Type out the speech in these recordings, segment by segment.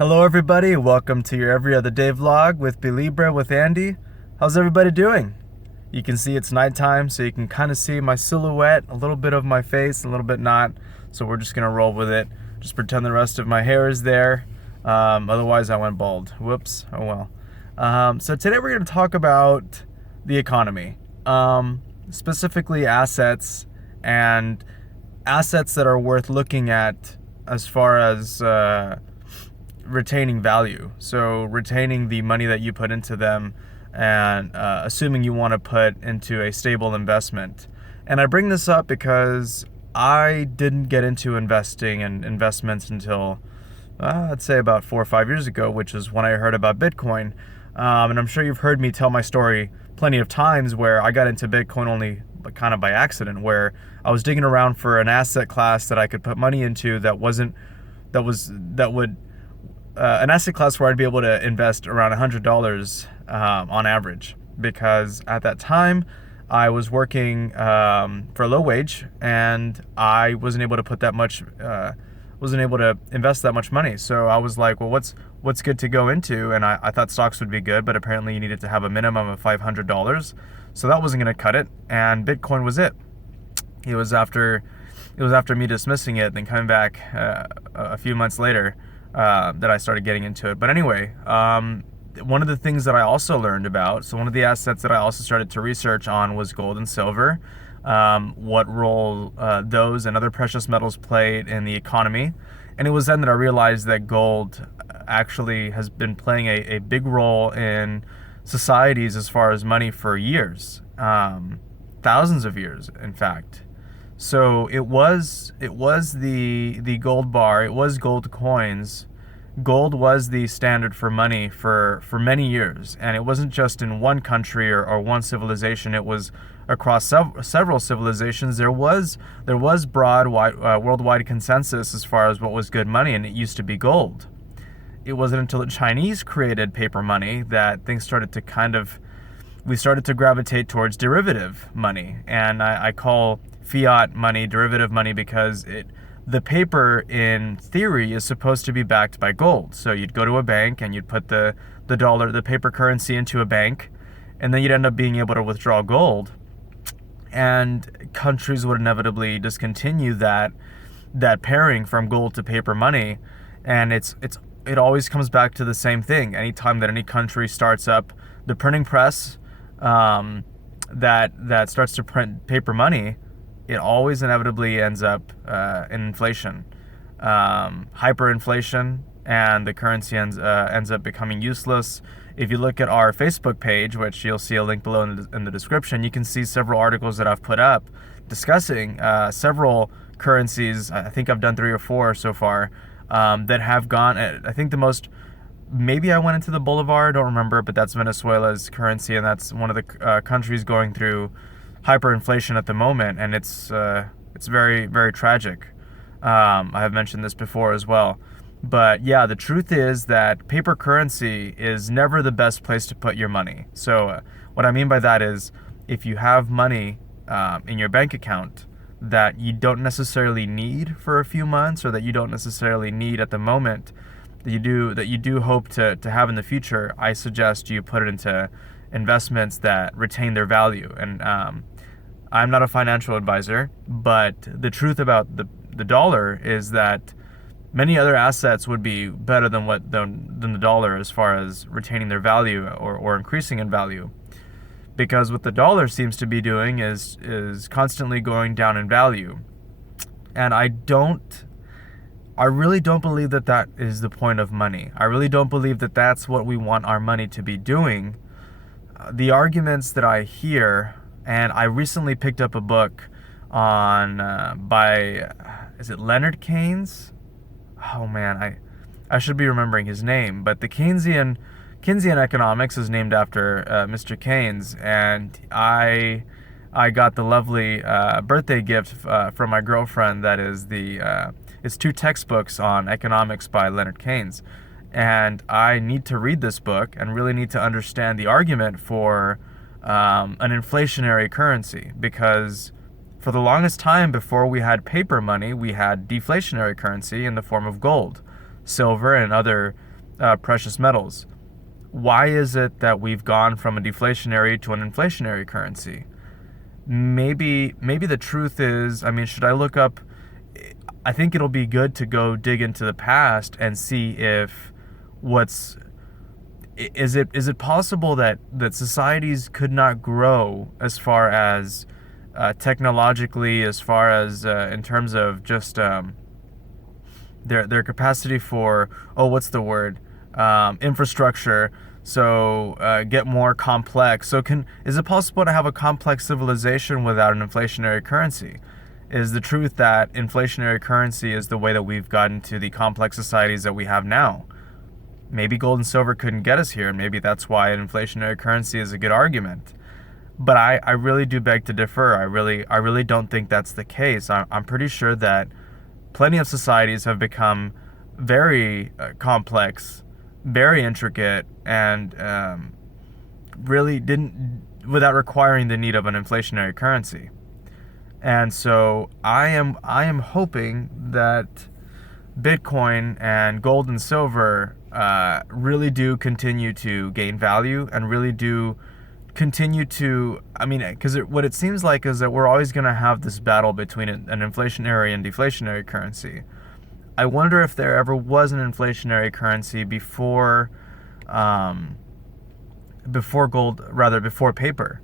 Hello, everybody. Welcome to your every other day vlog with Belibra with Andy. How's everybody doing? You can see it's nighttime, so you can kind of see my silhouette, a little bit of my face, a little bit not. So we're just gonna roll with it. Just pretend the rest of my hair is there. Otherwise, I went bald. Whoops. Oh well. So today we're gonna talk about the economy, specifically assets and assets that are worth looking at as far as retaining value. So retaining the money that you put into them and assuming you want to put into a stable investment. And I bring this up because I didn't get into investing and investments until I'd say about 4 or 5 years ago, which is when I heard about Bitcoin. And I'm sure you've heard me tell my story plenty of times where I got into Bitcoin only kind of by accident, where I was digging around for an asset class that I could put money into that would an asset class where I'd be able to invest around $100 on average, because at that time I was working for a low wage and I wasn't able to put that much, wasn't able to invest that much money. So I was like, well, what's good to go into? And I thought stocks would be good, but apparently you needed to have a minimum of $500. So that wasn't going to cut it, and Bitcoin was it. It was after me dismissing it, then coming back a few months later that I started getting into it. But anyway, one of the things that I also learned about, so one of the assets that I also started to research on was gold and silver, what role those and other precious metals played in the economy. And it was then that I realized that gold actually has been playing a big role in societies as far as money for years, thousands of years, in fact. So it was the gold bar, it was gold coins. Gold was the standard for money for many years, and it wasn't just in one country or one civilization. It was across several civilizations. There was broad worldwide consensus as far as what was good money, and it used to be gold. It wasn't until the Chinese created paper money that things started to we started to gravitate towards derivative money. And I call fiat money derivative money because the paper in theory is supposed to be backed by gold. So you'd go to a bank and you'd put the paper currency into a bank, and then you'd end up being able to withdraw gold. And countries would inevitably discontinue that pairing from gold to paper money. And it always comes back to the same thing. Anytime that any country starts up the printing press that starts to print paper money, it always inevitably ends up in inflation, hyperinflation, and the currency ends up becoming useless. If you look at our Facebook page, which you'll see a link below in the description, you can see several articles that I've put up discussing several currencies. I think I've done 3 or 4 so far that have gone. I think the most, maybe I went into the Bolivar, I don't remember, but that's Venezuela's currency, and that's one of the countries going through hyperinflation at the moment, and it's very, very tragic. I have mentioned this before as well. But yeah, the truth is that paper currency is never the best place to put your money. So what I mean by that is, if you have money in your bank account that you don't necessarily need for a few months, or that you don't necessarily need at the moment, that you do hope to have in the future, I suggest you put it into investments that retain their value. And I'm not a financial advisor, but the truth about the dollar is that many other assets would be better than the dollar as far as retaining their value or increasing in value. Because what the dollar seems to be doing is constantly going down in value. And I really don't believe that is the point of money. I really don't believe that that's what we want our money to be doing. The arguments that I hear, and I recently picked up a book on is it Leonard Keynes? Oh man, I should be remembering his name, but the Keynesian economics is named after Mr. Keynes, and I got the lovely birthday gift from my girlfriend that is it's 2 textbooks on economics by Leonard Keynes. And I need to read this book and really need to understand the argument for an inflationary currency, because for the longest time before we had paper money, we had deflationary currency in the form of gold, silver, and other precious metals. Why is it that we've gone from a deflationary to an inflationary currency? Maybe the truth is, I mean, should I look up? I think it'll be good to go dig into the past and see if what's is it possible that societies could not grow as far as technologically, as far as in terms of just their capacity for, oh, what's the word, infrastructure, so get more complex. So is it possible to have a complex civilization without an inflationary currency? Is the truth that inflationary currency is the way that we've gotten to the complex societies that we have now? Maybe gold and silver couldn't get us here, and maybe that's why an inflationary currency is a good argument. But I really do beg to differ. I really don't think that's the case. I'm pretty sure that plenty of societies have become very complex, very intricate, and really didn't, without requiring the need of an inflationary currency. And so I am hoping that Bitcoin and gold and silver really do continue to gain value and really do continue to, I mean, because what it seems like is that we're always going to have this battle between an inflationary and deflationary currency. I wonder if there ever was an inflationary currency before before paper.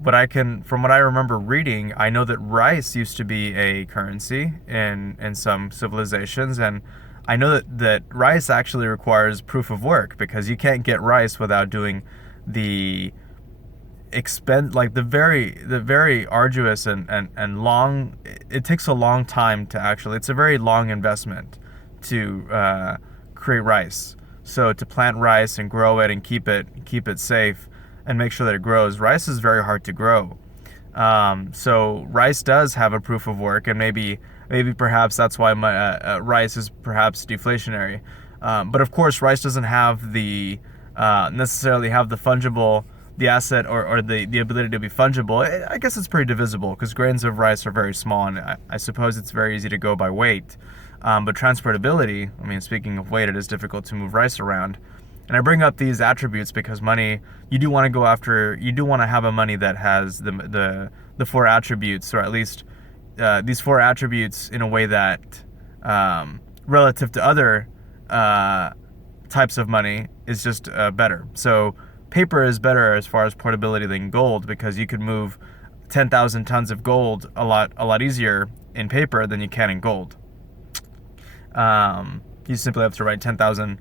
From what I remember reading, I know that rice used to be a currency in some civilizations, and I know that rice actually requires proof of work, because you can't get rice without doing the the very arduous and long. It takes a long time to actually. It's a very long investment to create rice. So to plant rice and grow it and keep it safe and make sure that it grows. Rice is very hard to grow. So rice does have a proof of work, and maybe perhaps that's why rice is perhaps deflationary. But of course, rice doesn't have the necessarily have the fungible, the asset or the ability to be fungible. I guess it's pretty divisible because grains of rice are very small, and I suppose it's very easy to go by weight. But transportability, I mean, speaking of weight, it is difficult to move rice around. And I bring up these attributes because money, you do want to have a money that has the four attributes, or at least these four attributes in a way that relative to other types of money is just better. So paper is better as far as portability than gold, because you could move 10,000 tons of gold a lot easier in paper than you can in gold. You simply have to write 10,000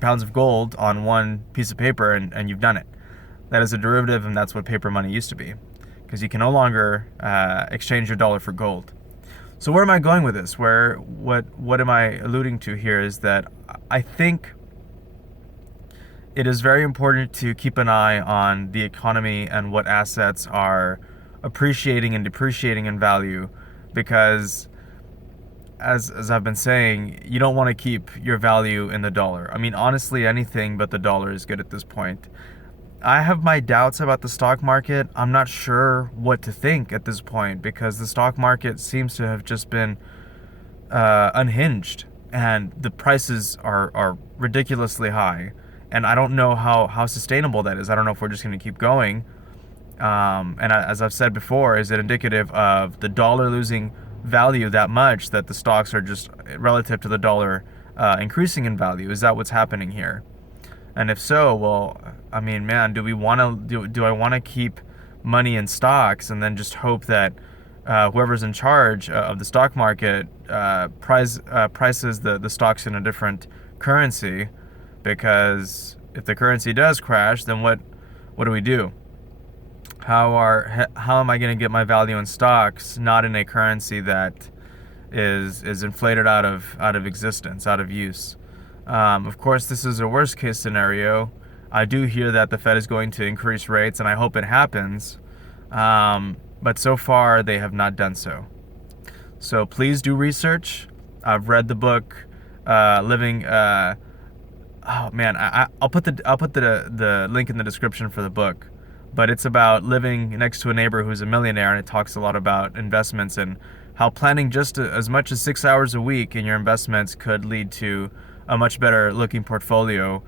pounds of gold on one piece of paper, and you've done it. That is a derivative, and that's what paper money used to be, because you can no longer exchange your dollar for gold. So where am I going with this? What am I alluding to here is that I think it is very important to keep an eye on the economy and what assets are appreciating and depreciating in value, because as I've been saying, you don't want to keep your value in the dollar. I mean, honestly, anything but the dollar is good at this point. I have my doubts about the stock market. I'm not sure what to think at this point, because the stock market seems to have just been unhinged, and the prices are ridiculously high. And I don't know how sustainable that is. I don't know if we're just going to keep going. And as I've said before, is it indicative of the dollar losing value that much that the stocks are just relative to the dollar increasing in value? Is that what's happening here? And if so, well, I mean, man, do I want to keep money in stocks and then just hope that whoever's in charge of the stock market prices the stocks in a different currency? Because if the currency does crash, then what do we do? How am I going to get my value in stocks not in a currency that is inflated out of existence, out of use? Of course, this is a worst case scenario. I do hear that the Fed is going to increase rates, and I hope it happens. But so far, they have not done so. So please do research. I've read the book, Living. Oh man, I'll put the link in the description for the book. But it's about living next to a neighbor who's a millionaire, and it talks a lot about investments and how planning just as much as 6 hours a week in your investments could lead to a much better looking portfolio,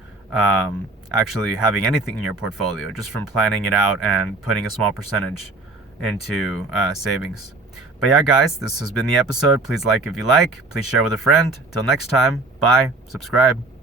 actually having anything in your portfolio, just from planning it out and putting a small percentage into savings. But yeah, guys, this has been the episode. Please like if you like. Please share with a friend. Till next time, bye. Subscribe.